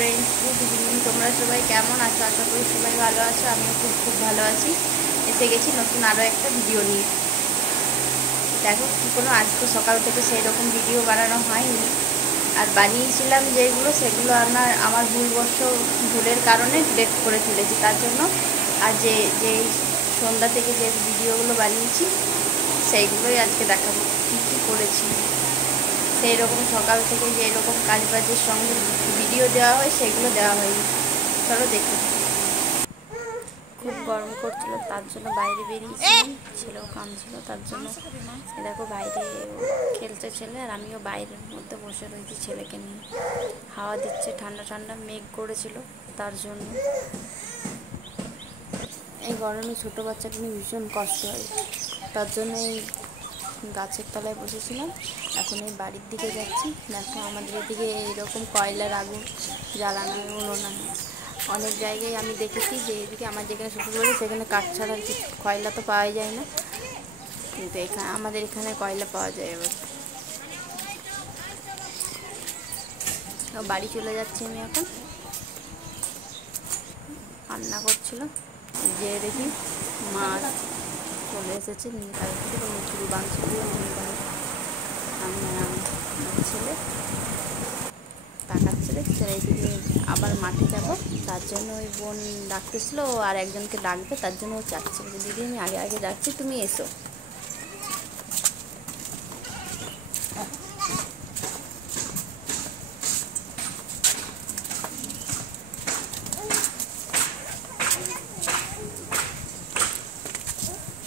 Friends, good evening. তোমরা সবাই কেমন আছো? আশা করি সবাই ভালো আছো। আমিও খুব ভালো আছি। এসে গেছি নতুন আরও একটা ভিডিও নিয়ে। দেখো কি কোনো আজকে সকাল থেকে সেই রকম ভিডিও বানানো হয়নি, আর বানিয়েছিলাম যেগুলো সেগুলো আমার ভুলের কারণে ডিলিট করে ফেলেছি। তার জন্য আর যে সন্ধ্যা থেকে যে ভিডিওগুলো বানিয়েছি সেইগুলোই আজকে দেখাবো কী কী করেছি। সেই রকম সকাল থেকে যে রকম কাজবাজের সঙ্গে ভিডিও দেওয়া হয় সেগুলো দেওয়া হয়নি। চলো দেখো। খুব গরম করছিল, তার জন্য বাইরে বেরিয়েছিলাম। ছেলেও কামছিল, তার জন্য দেখো বাইরে খেলছে ছেলে, আর আমিও বাইরের মধ্যে বসে রয়েছি ছেলেকে নিয়ে। হাওয়া দিচ্ছে, ঠান্ডা ঠান্ডা মেঘ করেছিল, তার জন্য এই গরমে ছোটো বাচ্চাকে নিয়ে ভীষণ কষ্ট হয়। তার জন্য এই গাছের তলায় বসেছিলাম। এখন এই বাড়ির দিকে যাচ্ছি। দেখো আমাদের এদিকে এইরকম কয়লার আগুন জ্বালানো উনুন। অনেক জায়গায় আমি দেখেছি যে এদিকে আমার যেখানে শ্বশুর বাড়ি সেখানে কাঠ ছাড়া আর কি কয়লা তো পাওয়া যায় না, কিন্তু আমাদের এখানে কয়লা পাওয়া যায়। এবার বাড়ি চলে যাচ্ছি আমি। এখন রান্না করছিল যে দেখি মাছ চলে এসেছে নিয়ে মুরগি মাংস দিয়ে আমি আর আমার ছেলে তাকাচ্ছে, দেখছে। এইদিকে আবার মাঠে যাব, তার জন্য ওই বোন ডাকতেছিল, আর একজনকে ডাকবে, তার জন্য ও চাচ্ছে যে দিদি আমি আগে আগে যাচ্ছি, তুমি এসো।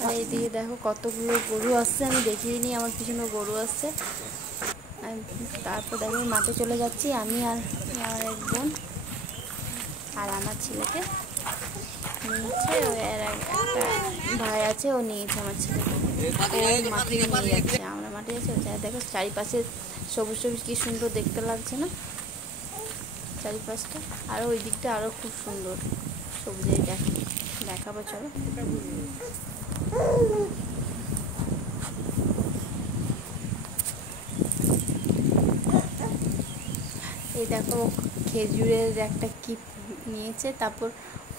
আর এইদিকে দেখো কতগুলো গরু আসছে, আমি দেখিয়ে নিই। আমার পিছনে গরু আসছে। তারপর দেখো মাঠে চলে যাচ্ছি আমি আর আমার এক বোন, আর আমার ছেলেকে নিয়েছে। এর একটা ভাই আছে, ও নিয়েছে আমার ছেলেকে, ও মাঠে নিয়ে যাচ্ছে। আমরা মাঠে যাচ্ছি। দেখো চারিপাশে সবুজ সবুজ কি সুন্দর দেখতে লাগছে না চারিপাশটা। আর ওই দিকটা আরও খুব সুন্দর সবুজের দেখাবো, চলো। এই দেখো খেজুরের একটা কি নিয়েছে, তারপর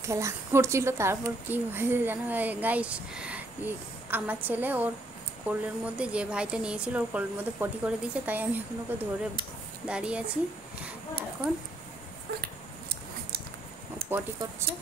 খেলা করছিল। তারপর কি হয়েছে জানো গাইস, আমার ছেলে ওর কোলের মধ্যে, যে ভাইটা নিয়েছিল ওর কোলের মধ্যে পটি করে দিয়েছে, তাই আমি এখন ওকে ধরে দাঁড়িয়ে আছি। এখন পটি করছে।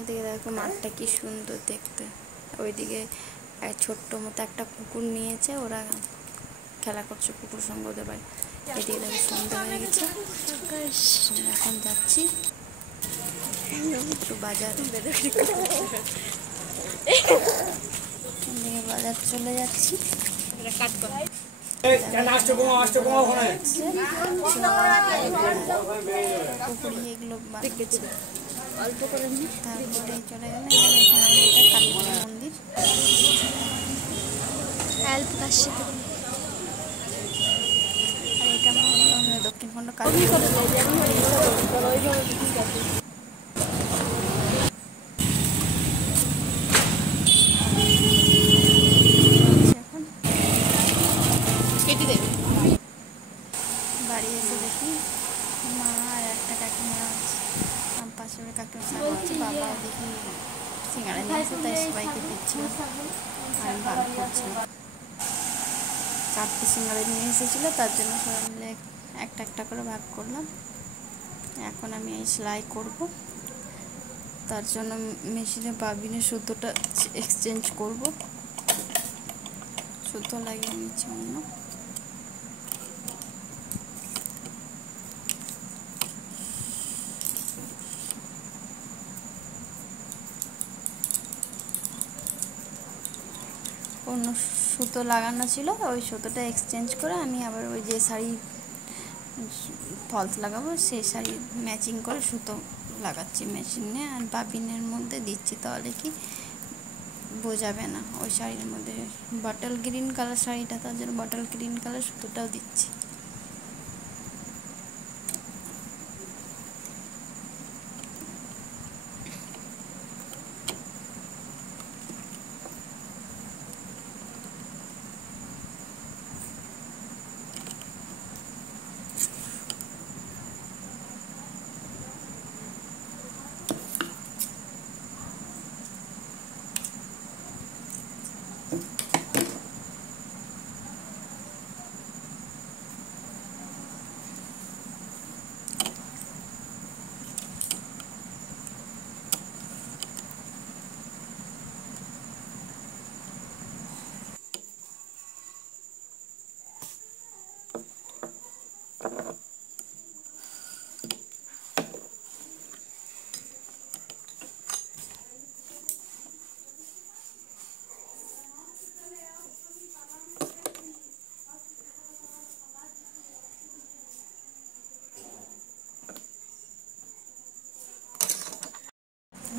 এদিকে দেখো মাঠটা কি সুন্দর দেখতে। ওইদিকে ছোট্ট মতো একটা কুকুর নিয়েছে, ওরা খেলা করছে কুকুর সঙ্গে ওদের বাড়ি। এদিকে দেখো সন্ধ্যা হয়ে গেছে, এখন যাচ্ছি একটু বাজার। বাজার চলে যাচ্ছি। এগুলো দেখেছি অল্প করে, তারপরে চলে গেলে এটা কালীপুর মন্দির। আর এটা আমার দক্ষিণখণ্ড কালী বাড়ি এসে দেখি মা আর একটা কাকিমা আছে, পাশের কাকিমা আছে, বাবা দেখি সিঙ্গাড়া নিয়েছে, তাই সবাইকে দিচ্ছিল। আমি ভাগ করছিলাম। 4টে সিঙ্গাড়া নিয়ে এসেছিলো, তার জন্য সবাই মিলে একটা একটা করে ভাগ করলাম। এখন আমি এই সেলাই করব, তার জন্য মেশিনে বাবিনের সুতোটা এক্সচেঞ্জ করব। সুতো লাগিয়ে নিচ্ছি অন্য। অন্য সুতো লাগানো ছিল, ওই সুতোটা এক্সচেঞ্জ করে আমি আবার ওই যে শাড়ি ফলস লাগাবো সেই শাড়ি ম্যাচিং করে সুতো লাগাচ্ছি মেশিনে, আর বাবিনের মধ্যে দিচ্ছি, তাহলে কি বোঝাবে না। ওই শাড়ির মধ্যে বটল গ্রিন কালার শাড়িটা, তার জন্য বটল গ্রিন কালার সুতোটাও দিচ্ছি।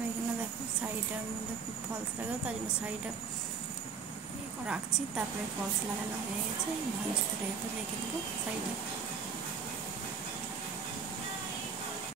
এখানে দেখো শাড়িটার মধ্যে খুব ফলস লাগাও, তার জন্য শাড়িটা রাখছি। তারপরে ফলস লাগানো হয়ে গেছে, ভাঁজ করে রেখে দেবো শাড়িটা।